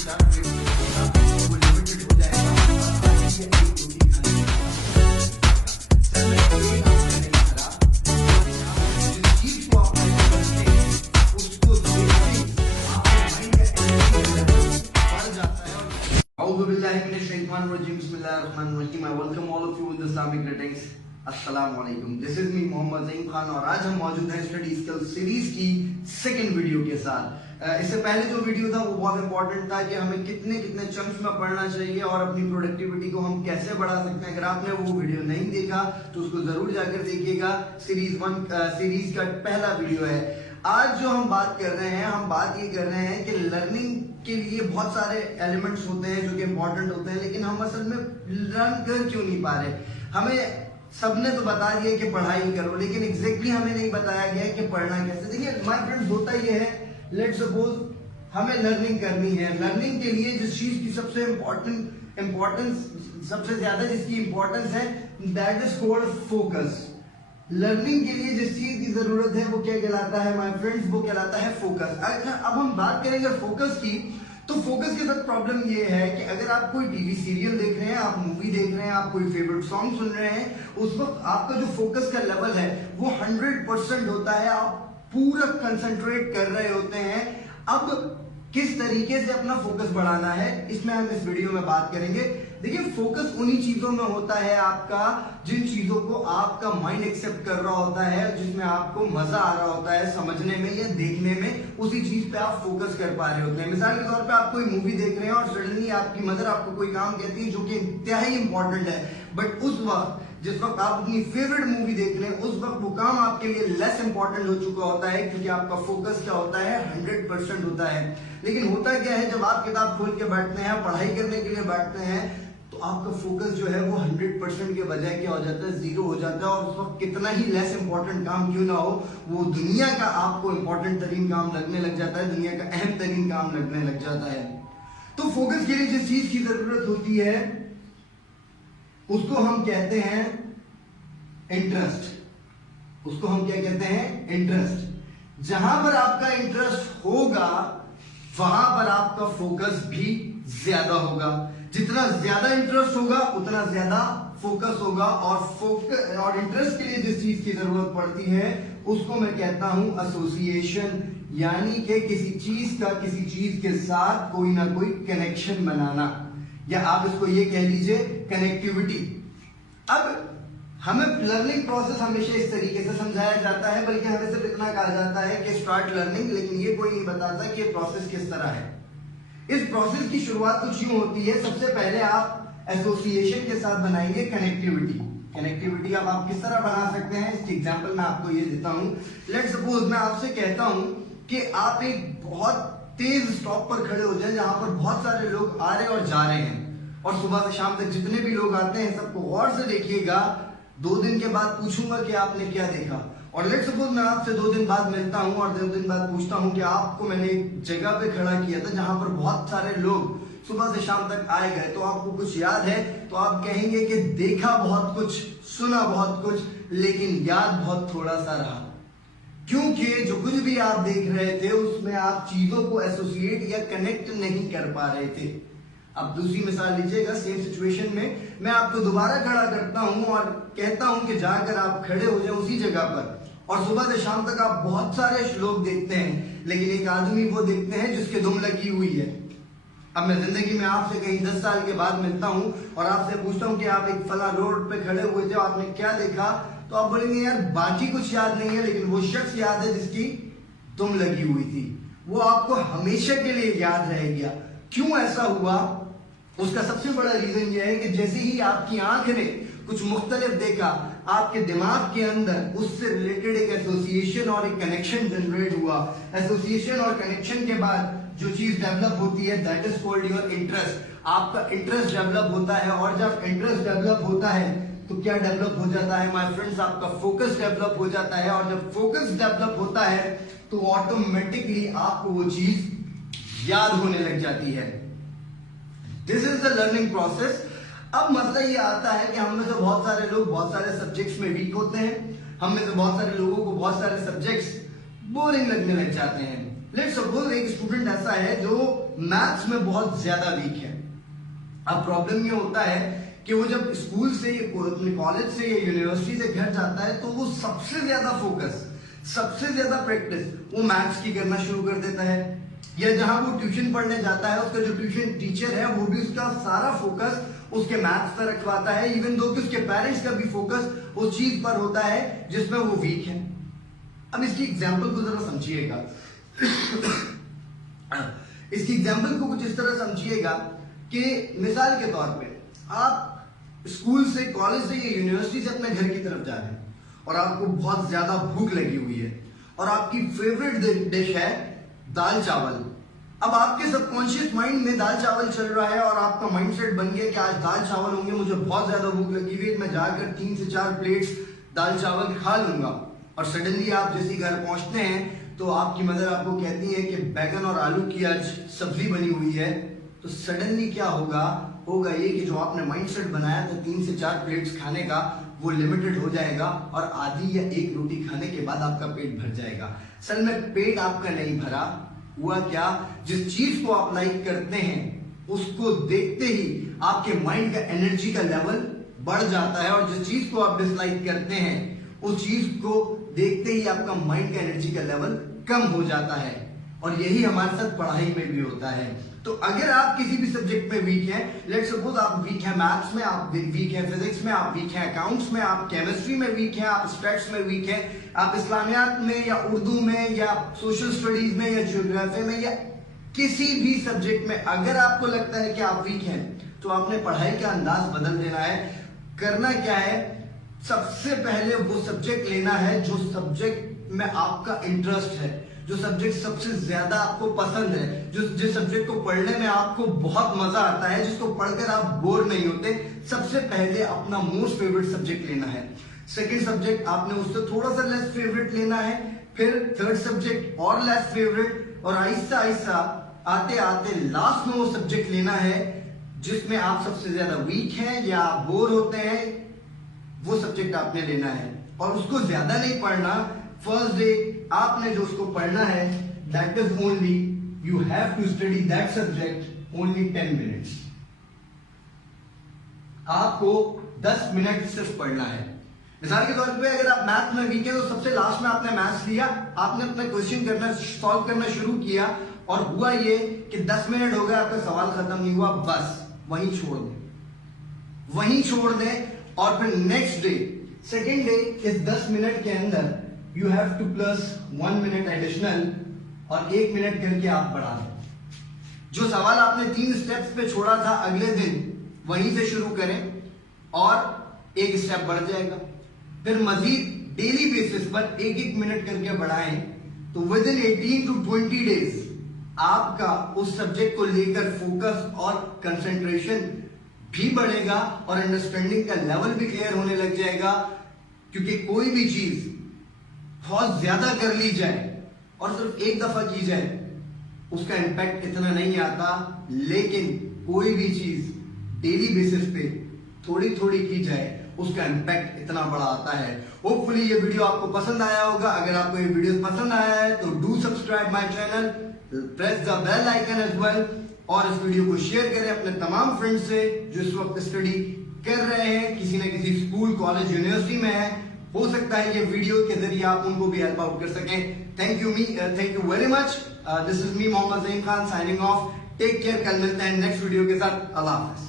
I welcome all of you with Islamic greetings. अस्सलाम वालेकुम. This is me Mohammad Zaheem Khan और आज हम मौजूद हैं स्टडी स्किल सीरीज की सेकंड वीडियो के साथ. इससे पहले जो वीडियो था वो बहुत इंपॉर्टेंट था कि हमें कितने कितने चंक्स में पढ़ना चाहिए और अपनी प्रोडक्टिविटी को हम कैसे बढ़ा सकते हैं. अगर आपने वो वीडियो नहीं देखा तो उसको जरूर जाकर देखिएगा. सीरीज का पहला वीडियो है. आज जो हम बात कर रहे हैं, हम बात ये कर रहे हैं कि लर्निंग के लिए बहुत सारे एलिमेंट्स होते हैं जो कि इंपॉर्टेंट होते हैं, लेकिन हम असल में लर्न कर क्यों नहीं पा रहे. हमें सबने तो बता दिया कि पढ़ाई करो, लेकिन एग्जैक्टली हमें नहीं बताया गया है कि पढ़ना कैसे. देखिए माय फ्रेंड्स, होता ये है, लेट्स सपोज हमें लर्निंग करनी है. लर्निंग के लिए जिस चीज की सबसे इम्पोर्टेंस सबसे ज्यादा जिसकी इंपॉर्टेंस है, that is called focus. Learning के लिए जिस चीज की जरूरत है वो क्या कहलाता है माय फ्रेंड्स, वो कहलाता है फोकस. अब हम बात करेंगे फोकस की, तो फोकस के साथ प्रॉब्लम ये है कि अगर आप कोई टीवी सीरियल देख रहे हैं, आप मूवी देख रहे हैं, आप कोई फेवरेट सॉन्ग सुन रहे हैं, उस वक्त आपका जो फोकस का लेवल है वो 100% होता है. आप पूरा कंसंट्रेट कर रहे होते हैं. अब किस तरीके से अपना फोकस बढ़ाना है, इसमें हम इस वीडियो में बात करेंगे. देखिए फोकस उन्हीं चीजों में होता है आपका जिन चीजों को आपका माइंड एक्सेप्ट कर रहा होता है, जिसमें आपको मजा आ रहा होता है समझने में या देखने में, उसी चीज पे आप फोकस कर पा रहे होते हैं. मिसाल के तौर पे आप कोई मूवी देख रहे हैं और सडनली आपकी मदर आपको कोई काम कहती है जो कि इंतहाई इंपॉर्टेंट है, बट उस वक्त जिस वक्त आप अपनी फेवरेट मूवी देख रहे हैं उस वक्त वो काम आपके लिए लेस इंपॉर्टेंट हो चुका होता है, क्योंकि आपका फोकस क्या होता है, 100% होता है. लेकिन होता क्या है, जब आप किताब खोल के बैठते हैं, पढ़ाई करने के लिए बैठते हैं, तो आपका फोकस जो है वो 100% के बजाय क्या हो जाता है, जीरो हो जाता है. और उस वक्त कितना ही लेस इंपॉर्टेंट काम क्यों ना हो, वो दुनिया का आपको इंपॉर्टेंट तरीन काम लगने लग जाता है, दुनिया का अहम तरीन काम लगने लग जाता है. तो फोकस के लिए जिस चीज की जरूरत होती है उसको हम कहते हैं इंटरेस्ट. उसको हम क्या कहते हैं, इंटरेस्ट. जहां पर आपका इंटरेस्ट होगा वहां पर आपका फोकस भी ज्यादा होगा. जितना ज्यादा इंटरेस्ट होगा उतना ज्यादा फोकस होगा. और इंटरेस्ट के लिए जिस चीज की जरूरत पड़ती है उसको मैं कहता हूं एसोसिएशन, यानी कि किसी चीज का किसी चीज के साथ कोई ना कोई कनेक्शन बनाना, या आप इसको ये कह लीजिए कनेक्टिविटी. अब हमें लर्निंग प्रोसेस हमेशा इस तरीके से समझाया जाता है, बल्कि हमें सिर्फ इतना कहा जाता है कि स्टार्ट लर्निंग, लेकिन ये कोई नहीं बताता कि प्रोसेस किस तरह है. इस प्रोसेस की शुरुआत कुछ यूं होती है. सबसे पहले आप एसोसिएशन के साथ बनाएंगे कनेक्टिविटी. कनेक्टिविटी अब आप किस तरह बना सकते हैं, इसकी एग्जांपल मैं आपको ये देता हूं. लेट्स सपोज मैं आपसे कहता हूं कि आप एक बहुत तेज स्टॉप पर खड़े हो जाएं जहां पर बहुत सारे लोग आ रहे और जा रहे हैं, और सुबह से शाम तक जितने भी लोग आते हैं सबको गौर से देखिएगा. 2 दिन के बाद पूछूंगा कि आपने क्या देखा, और लेट्स सपोज मैं आपसे 2 दिन बाद मिलता हूं और 2 दिन बाद पूछता हूं कि आपको मैंने एक जगह पे खड़ा किया था जहां पर बहुत सारे लोग सुबह से शाम तक आए गए, तो आपको कुछ याद है, तो आप कहेंगे कि देखा बहुत कुछ, सुना बहुत कुछ, लेकिन याद बहुत थोड़ा सा रहा, क्योंकि जो कुछ भी आप देख रहे थे उसमें आप चीजों को एसोसिएट या कनेक्ट नहीं कर पा रहे थे. अब दूसरी मिसाल लीजिएगा. सेम सिचुएशन में मैं आपको दोबारा खड़ा करता हूं और कहता हूं कि जाकर आप खड़े हो जाए उसी जगह पर, और सुबह से शाम तक आप बहुत सारे लोग देखते हैं, लेकिन एक आदमी वो देखते हैं जिसके दुम लगी हुई है. अब मैं जिंदगी में आपसे कहीं 10 साल के बाद मिलता हूं और आपसे पूछता हूं कि आप एक फला रोड पे खड़े हुए थे, आपने क्या देखा, तो आप बोलेंगे यार बाकी कुछ याद नहीं है, लेकिन वो शख्स याद है जिसकी दुम लगी हुई थी. वो आपको हमेशा के लिए याद रह गया. क्यों ऐसा हुआ, उसका सबसे बड़ा रीजन यह है कि जैसे ही आपकी आंख ने कुछ मुख्तलिफ देखा, आपके दिमाग के अंदर उससे रिलेटेड एक एसोसिएशन और एक कनेक्शन जनरेट हुआ. एसोसिएशन और कनेक्शन के बाद जो चीज डेवलप होती है, that is called your interest. आपका इंटरेस्ट डेवलप होता है, और जब इंटरेस्ट डेवलप होता है तो क्या डेवलप हो जाता है माय फ्रेंड्स, आपका फोकस डेवलप हो जाता है. और जब फोकस डेवलप होता है तो ऑटोमेटिकली आपको वो चीज याद होने लग जाती है. This is the learning process. अब मसला ये आता है कि हम में से बहुत सारे लोग बहुत सारे सब्जेक्ट्स में वीक होते हैं. हम में से बहुत सारे लोगों को बहुत सारे सब्जेक्ट्स बोरिंग लगने लग जाते हैं. लेट्स सपोज एक स्टूडेंट ऐसा है जो मैथ्स में बहुत ज्यादा वीक है। अब प्रॉब्लम ये होता है कि वो जब स्कूल से अपने कॉलेज से या यूनिवर्सिटी से घर जाता है तो वो सबसे ज्यादा फोकस, सबसे ज्यादा प्रैक्टिस वो मैथ्स की करना शुरू कर देता है। या जहां वो ट्यूशन पढ़ने जाता है, उसका जो ट्यूशन टीचर है वो भी उसका सारा फोकस उसके मैथ्स पर रखवाता है, इवन दो कि उसके पेरेंट्स का भी फोकस उस चीज पर होता है जिसमें वो वीक है। अब इसकी एग्जाम्पल को जरा समझिएगा। इसकी एग्जाम्पल को कुछ इस तरह समझिएगा कि मिसाल के तौर पे आप स्कूल से, कॉलेज से या यूनिवर्सिटी से अपने घर की तरफ जा रहे हैं और आपको बहुत ज्यादा भूख लगी हुई है और आपकी फेवरेट डिश है दाल चावल। अब आपके सबकॉन्शियस माइंड में दाल चावल चल रहा है और आपका माइंडसेट बन गया कि आज दाल चावल होंगे, मुझे बहुत ज्यादा भूख लगी हुई है, मैं जाकर 3 से 4 प्लेट्स दाल चावल खा लूंगा। और सडनली आप जैसे घर पहुंचते हैं तो आपकी मदर आपको कहती है कि बैगन और आलू की आज सब्जी बनी हुई है। तो सडनली क्या होगा ये कि जो आपने माइंडसेट बनाया था 3 से 4 प्लेट्स खाने का, वो लिमिटेड हो जाएगा और आधी या एक रोटी खाने के बाद आपका पेट भर जाएगा। असल में पेट आपका नहीं भरा, हुआ क्या, जिस चीज को आप लाइक करते हैं उसको देखते ही आपके माइंड का एनर्जी का लेवल बढ़ जाता है और जिस चीज को आप डिसलाइक करते हैं उस चीज को देखते ही आपका माइंड का एनर्जी का लेवल कम हो जाता है। और यही हमारे साथ पढ़ाई में भी होता है। तो अगर आप किसी भी सब्जेक्ट में वीक हैं, लेट्स सपोज आप वीक हैं मैथ्स में, आप वीक हैं फिजिक्स में, आप वीक हैं अकाउंट्स में, आप केमिस्ट्री में वीक हैं, आप स्टैट्स में वीक हैं, आप इस्लामियात में या उर्दू में या सोशल स्टडीज में या ज्योग्राफी में या किसी भी सब्जेक्ट में अगर आपको लगता है कि आप वीक हैं, तो आपने पढ़ाई का अंदाज बदल देना है। करना क्या है, सबसे पहले वो सब्जेक्ट लेना है जो सब्जेक्ट में आपका इंटरेस्ट है, जो सब्जेक्ट सबसे ज्यादा आपको पसंद है, जिस सब्जेक्ट को पढ़ने में आपको बहुत मजा आता है, जिसको पढ़कर आप बोर नहीं होते। सबसे पहले अपना मोस्ट फेवरेट सब्जेक्ट लेना है। सेकंड सब्जेक्ट आपने उससे थोड़ा सा लेस फेवरेट लेना है, फिर थर्ड सब्जेक्ट और लेस फेवरेट, और आहिस्ता आहिस्ता आते आते लास्ट में वो सब्जेक्ट लेना है जिसमें आप सबसे ज्यादा वीक हैं या आप बोर होते हैं, वो सब्जेक्ट आपने लेना है। और उसको ज्यादा नहीं पढ़ना। फर्स्ट डे आपने जो उसको पढ़ना है, that is only you have to study that subject only 10 minutes. आपको 10 मिनट सिर्फ पढ़ना है। मिसाल के तौर पे अगर आप मैथ में वीक है तो सबसे लास्ट में आपने मैथ्स लिया, आपने अपना क्वेश्चन करना सॉल्व करना शुरू किया और हुआ ये कि 10 मिनट हो गए, आपका सवाल खत्म नहीं हुआ, बस वहीं छोड़ दें, वहीं छोड़ दें। और फिर नेक्स्ट डे, सेकेंड डे, इस 10 मिनट के अंदर you have two plus 1 minute additional और 1 मिनट करके आप बढ़ा दें। जो सवाल आपने 3 स्टेप्स पे छोड़ा था अगले दिन वहीं से शुरू करें और 1 स्टेप बढ़ जाएगा। फिर मजीद डेली बेसिस पर 1-1 मिनट करके बढ़ाएं तो विद इन 18 to 20 डेज आपका उस सब्जेक्ट को लेकर फोकस और कंसंट्रेशन भी बढ़ेगा और अंडरस्टैंडिंग का लेवल भी क्लियर होने लग जाएगा। क्योंकि कोई भी चीज बहुत ज्यादा कर ली जाए और सिर्फ एक दफा की जाए उसका इंपैक्ट इतना नहीं आता, लेकिन कोई भी चीज डेली बेसिस पे थोड़ी थोड़ी की जाए उसका इंपैक्ट इतना बड़ा आता है। होपफुली ये वीडियो आपको पसंद आया होगा। अगर आपको ये वीडियो पसंद आया है तो do subscribe my channel, press the bell icon as well, और इस वीडियो को शेयर करें अपने तमाम फ्रेंड्स से जो इस वक्त स्टडी कर रहे हैं, किसी न किसी स्कूल, कॉलेज, यूनिवर्सिटी में है। हो सकता है ये वीडियो के जरिए आप उनको भी हेल्प आउट कर सकें। Thank you very much. This is me Mohammad Zaheem Khan signing off. Take care. कल मिलते हैं नेक्स्ट वीडियो के साथ। अल्लाह हाफ़िज़।